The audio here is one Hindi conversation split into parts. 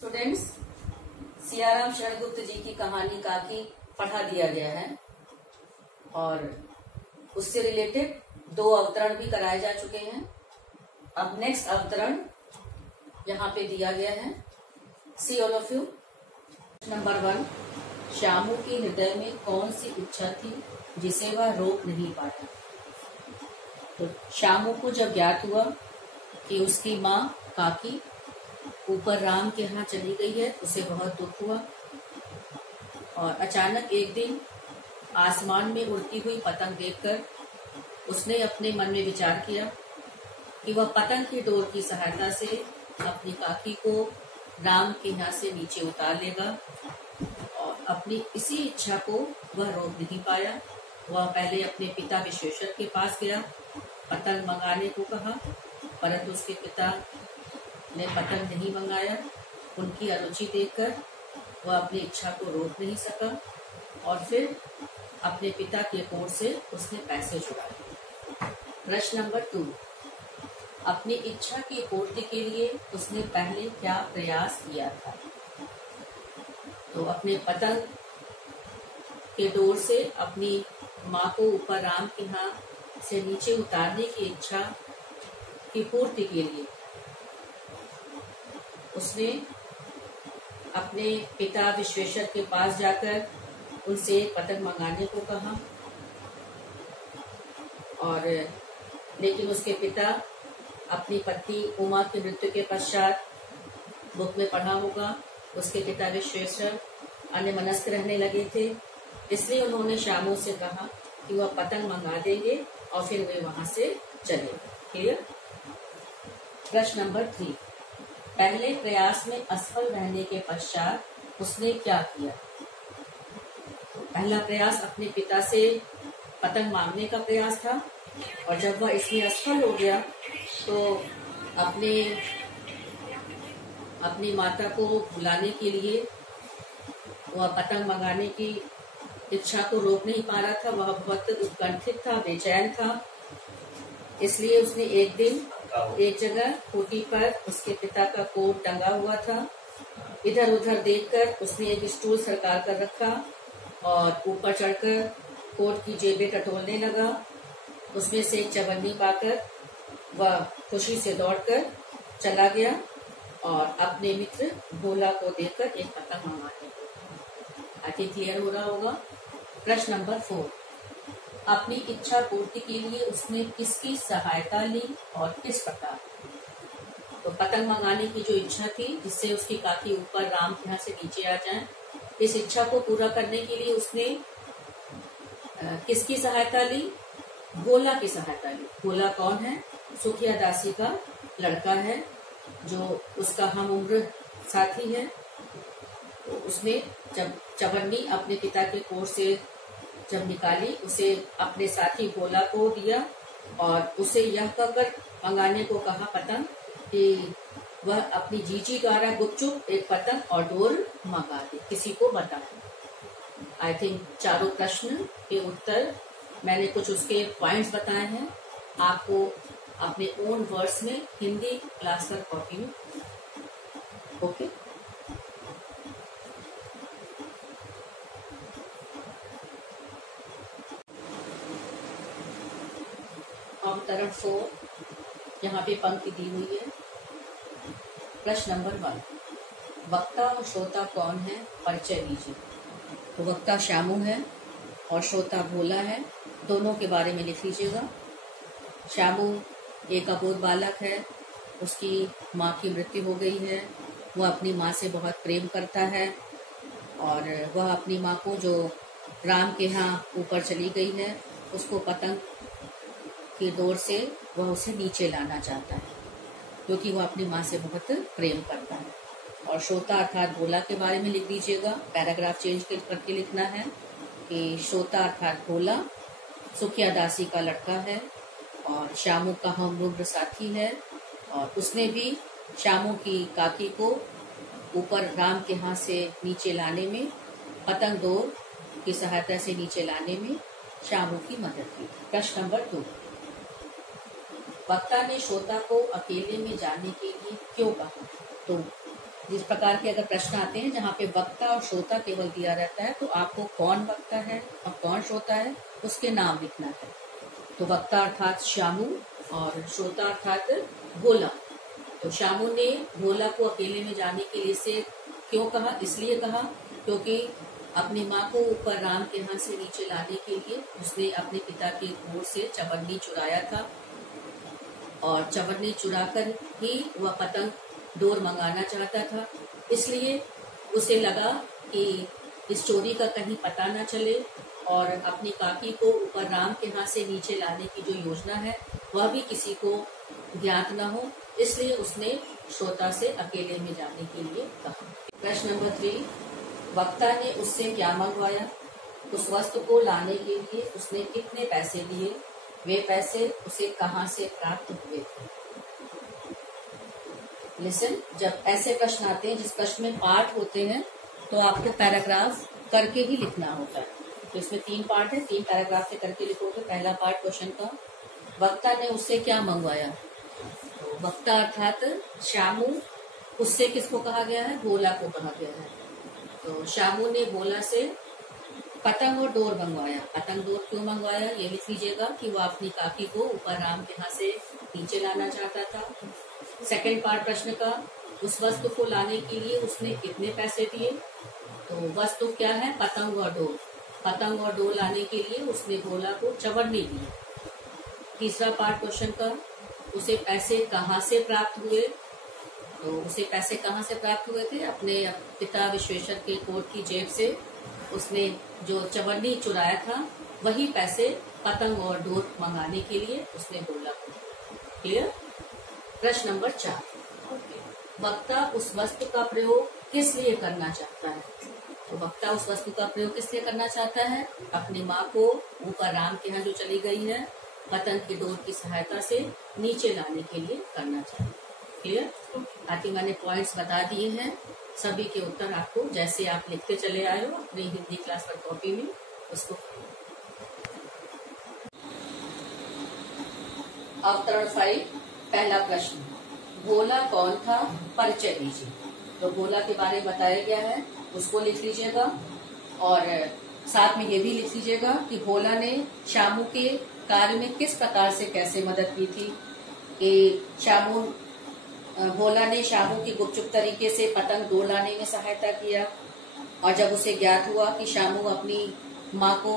स्टूडेंट्स, सियाराम शरदगुप्त जी की कहानी काकी पढ़ा दिया गया है और उससे रिलेटेड 2 अवतरण भी कराए जा चुके हैं। अब नेक्स्ट अवतरण यहाँ पे दिया गया है। See all of you. Number 1, Shyamu के हृदय में कौन सी इच्छा थी जिसे वह रोक नहीं पाया। तो श्यामू को जब ज्ञात हुआ कि उसकी माँ काकी ऊपर राम के यहाँ चली गई है, उसे बहुत दुख हुआ और अचानक एक दिन आसमान में उड़ती हुई पतंग देखकर उसने अपने मन में विचार किया कि वह पतंग की डोर की सहायता से अपनी काकी को राम के यहाँ से नीचे उतार लेगा और अपनी इसी इच्छा को वह रोक नहीं पाया। वह पहले अपने पिता विश्वेश्वर के पास गया, पतंग मंगाने को कहा, परंतु उसके पिता ने पतंग नहीं मंगाया। उनकी अरुचि देखकर वह अपनी इच्छा को रोक नहीं सका और फिर अपने पिता के कोर से उसने पैसे चुराए। प्रश्न नंबर 2, अपनी इच्छा की पूर्ति के लिए उसने पहले क्या प्रयास किया था। तो अपने पतंग के डोर से अपनी माँ को ऊपर राम के यहाँ से नीचे उतारने की इच्छा की पूर्ति के लिए उसने अपने पिता विश्वेश्वर के पास जाकर उनसे पतंग मंगाने को कहा और लेकिन उसके पिता अपनी पत्नी उमा की मृत्यु के पश्चात, बुक में पढ़ा होगा, उसके पिता विश्वेश्वर अन्यमनस्क रहने लगे थे, इसलिए उन्होंने श्यामू से कहा कि वह पतंग मंगा देंगे और फिर वे वहां से चले। क्लियर। प्रश्न नंबर 3, पहले प्रयास में असफल रहने के पश्चात उसने क्या किया। पहला प्रयास अपने पिता से पतंग मांगने का प्रयास था और जब वह इसमें असफल हो गया तो अपनी माता को बुलाने के लिए वह पतंग मंगाने की इच्छा को रोक नहीं पा रहा था। वह बहुत उत्कंठित था, बेचैन था, इसलिए उसने एक दिन एक जगह खूंटी पर उसके पिता का कोट टंगा हुआ था। इधर उधर देखकर उसने एक स्टूल सरका कर रखा और ऊपर चढ़कर कोट की जेबें टटोलने लगा। उसमें से एक चवन्नी पाकर वह खुशी से दौड़कर चला गया और अपने मित्र भोला को देकर एक पतंग मंगाने को। आई थिंक क्लियर हो रहा होगा। प्रश्न नंबर 4, अपनी इच्छा पूर्ति के लिए उसने किसकी सहायता ली और किस प्रकार। तो पतंग मंगाने की जो इच्छा थी जिससे उसकी काकी ऊपर राम के यहाँ से नीचे आ जाए, इस इच्छा को पूरा करने के लिए उसने किसकी सहायता ली। भोला की सहायता ली। भोला कौन है? सुखिया दासी का लड़का है जो उसका हम उम्र साथी है। तो उसने जब चवन्नी अपने पिता के कोर से जब निकाली, उसे अपने साथी भोला को दिया और उसे यह कहकर मंगाने को कहा पतंग कि वह अपनी जीजी द्वारा गुपचुप एक पतंग और डोर मंगा दे, किसी को बताए। आई थिंक चारों प्रश्न के उत्तर मैंने कुछ उसके पॉइंट्स बताए हैं। आपको अपने ओन वर्ड्स में हिंदी क्लास पर कॉपी में। ओके। अवतरण 4, यहाँ पे पंक्ति दी हुई है। प्रश्न नंबर 1, वक्ता और श्रोता कौन है, परिचय दीजिए। तो वक्ता श्यामू है और श्रोता भोला है, दोनों के बारे में लिख लीजिएगा। श्यामू एक अबोध बालक है, उसकी माँ की मृत्यु हो गई है। वह अपनी माँ से बहुत प्रेम करता है और वह अपनी माँ को जो राम के यहाँ ऊपर चली गई है उसको पतंग की डोर से वह उसे नीचे लाना चाहता है क्योंकि वह अपनी माँ से बहुत प्रेम करता है। और श्रोता अर्थात भोला के बारे में लिख दीजिएगा। पैराग्राफ चेंज करके लिखना है कि श्रोता अर्थात भोला सुखिया दासी का लड़का है और श्यामू का हम उम्र साथी है और उसने भी श्यामू की काकी को ऊपर राम के हाथ से नीचे लाने में, पतंग डोर की सहायता से नीचे लाने में श्यामू की मदद की। प्रश्न नंबर 2, वक्ता ने श्रोता को अकेले में जाने के लिए क्यों कहा। तो जिस प्रकार के अगर प्रश्न आते हैं जहाँ पे वक्ता और श्रोता केवल दिया रहता है, तो आपको कौन वक्ता है और कौन श्रोता है उसके नाम लिखना है। तो वक्ता अर्थात श्यामू और श्रोता अर्थात भोला। तो श्यामू ने भोला को अकेले में जाने के लिए से क्यों कहा? इसलिए कहा क्योंकि अपनी माँ को ऊपर राम के यहाँ से नीचे लाने के लिए उसने अपने पिता की ओर से चवन्नी चुराया था, और चवन्नी चुराकर ही वह पतंग डोर मंगाना चाहता था। इसलिए उसे लगा कि इस चोरी का कहीं पता न चले और अपनी काकी को ऊपर राम के हाथ से नीचे लाने की जो योजना है वह भी किसी को ज्ञात न हो, इसलिए उसने श्रोता से अकेले में जाने के लिए कहा। प्रश्न नंबर 3, वक्ता ने उससे क्या मंगवाया? उस वस्तु को लाने के लिए उसने कितने पैसे दिए? वे पैसे उसे कहाँ से प्राप्त हुए थे? लिसन, जब ऐसे प्रश्न आते हैं जिस प्रश्न में पार्ट होते हैं तो आपको पैराग्राफ करके ही लिखना होता है। तो इसमें 3 पार्ट है, 3 पैराग्राफ से करके लिखोगे। पहला पार्ट क्वेश्चन का, वक्ता ने उससे क्या मंगवाया? तो वक्ता अर्थात श्यामू, उससे किसको कहा गया है? भोला को कहा गया है। तो श्यामू ने भोला से पतंग और डोर मंगवाया। पतंग डोर क्यों मंगवाया ये लिख लीजिएगा कि वह अपनी काकी को ऊपर राम के हाथ से नीचे लाना चाहता था। सेकंड पार्ट प्रश्न का, उस वस्तु को लाने के लिए उसने कितने पैसे दिए? तो वस्तु क्या है? पतंग और डोर। पतंग और डोर लाने के लिए उसने भोला को चवन्नी दी। तीसरा पार्ट क्वेश्चन का, उसे पैसे कहाँ से प्राप्त हुए? तो उसे पैसे कहाँ से प्राप्त हुए थे? अपने पिता विश्वेश्वर के कोट की जेब से उसने जो चवन्नी चुराया था वही पैसे पतंग और डोर मंगाने के लिए उसने भोला को। क्लियर? प्रश्न नंबर 4, वक्ता उस वस्तु का प्रयोग किस लिए करना चाहता है? तो वक्ता उस वस्तु का प्रयोग किस लिए करना चाहता है? अपनी माँ को ऊपर राम के यहाँ जो चली गई है पतंग की डोर की सहायता से नीचे लाने के लिए करना चाहता है। क्लियर? बाकी मैंने पॉइंट्स बता दिए हैं, सभी के उत्तर आपको जैसे आप लिखते चले आए हो अपनी हिंदी क्लास पर कॉपी में उसको। अवतरण 5, पहला प्रश्न, भोला कौन था? परिचय दीजिए। तो भोला के बारे में बताया गया है, उसको लिख लीजिएगा और साथ में ये भी लिख लीजिएगा कि भोला ने श्यामू के कार्य में किस प्रकार से कैसे मदद की थी। कि भोला ने श्यामू की गुपचुप तरीके से पतंग डोर लाने में सहायता किया, और जब उसे ज्ञात हुआ कि श्यामू अपनी माँ को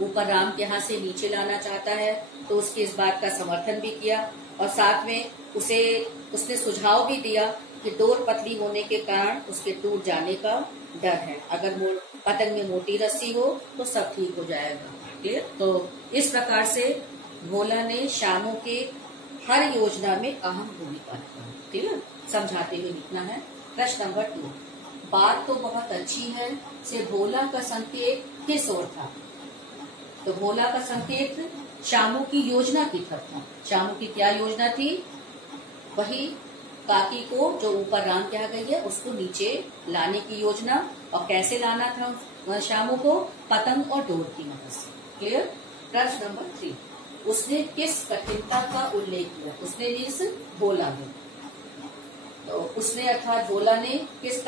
ऊपर राम के यहाँ से नीचे लाना चाहता है तो उसकी इस बात का समर्थन भी किया, और साथ में उसने सुझाव भी दिया कि डोर पतली होने के कारण उसके टूट जाने का डर है, अगर पतंग में मोटी रस्सी हो तो सब ठीक हो जाएगा। क्लियर? तो इस प्रकार से भोला ने श्यामू के हर योजना में अहम भूमिका निभाई। क्लियर? समझाते हुए लिखना है। प्रश्न नंबर 2, बात तो बहुत अच्छी है, से भोला का संकेत किस ओर था? तो भोला का संकेत श्यामू की योजना की तरफ था। श्यामू की क्या योजना थी? वही काकी को जो ऊपर राम के यहाँ गई है उसको नीचे लाने की योजना, और कैसे लाना था श्यामू को? पतंग और डोर की मदद से। क्लियर? प्रश्न नंबर 3, उसने किस कठिनता का उल्लेख किया? उसने मीन्स भोला ने। तो उसने अर्थात भोला ने किस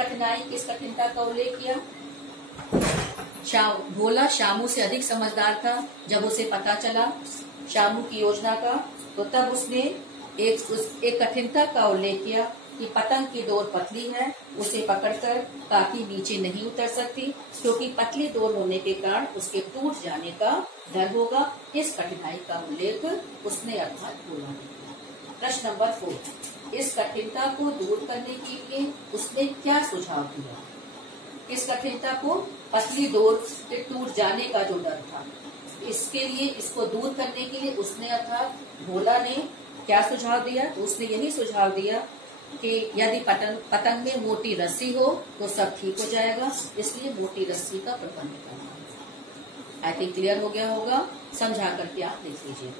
कठिनता का उल्लेख किया? भोला श्यामू से अधिक समझदार था। जब उसे पता चला श्यामू की योजना का तो तब उसने एक कठिनता का उल्लेख किया कि पतंग की डोर पतली है, उसे पकड़कर काकी नीचे नहीं उतर सकती क्योंकि पतली डोर होने के कारण उसके टूट जाने का डर होगा। इस कठिनाई का उल्लेख उसने अर्थात भोला ने किया। प्रश्न नंबर 4, इस कठिनता को दूर करने के लिए उसने क्या सुझाव दिया? इस कठिनता को पतली डोर के टूट जाने का जो डर था, इसके लिए इसको दूर करने के लिए उसने अर्थात भोला ने क्या सुझाव दिया? तो उसने यही सुझाव दिया कि यदि पतंग में मोटी रस्सी हो तो सब ठीक हो जाएगा, इसलिए मोटी रस्सी का प्रबंध करना। आई थिंक क्लियर हो गया होगा, समझा करके आप देख लीजिए।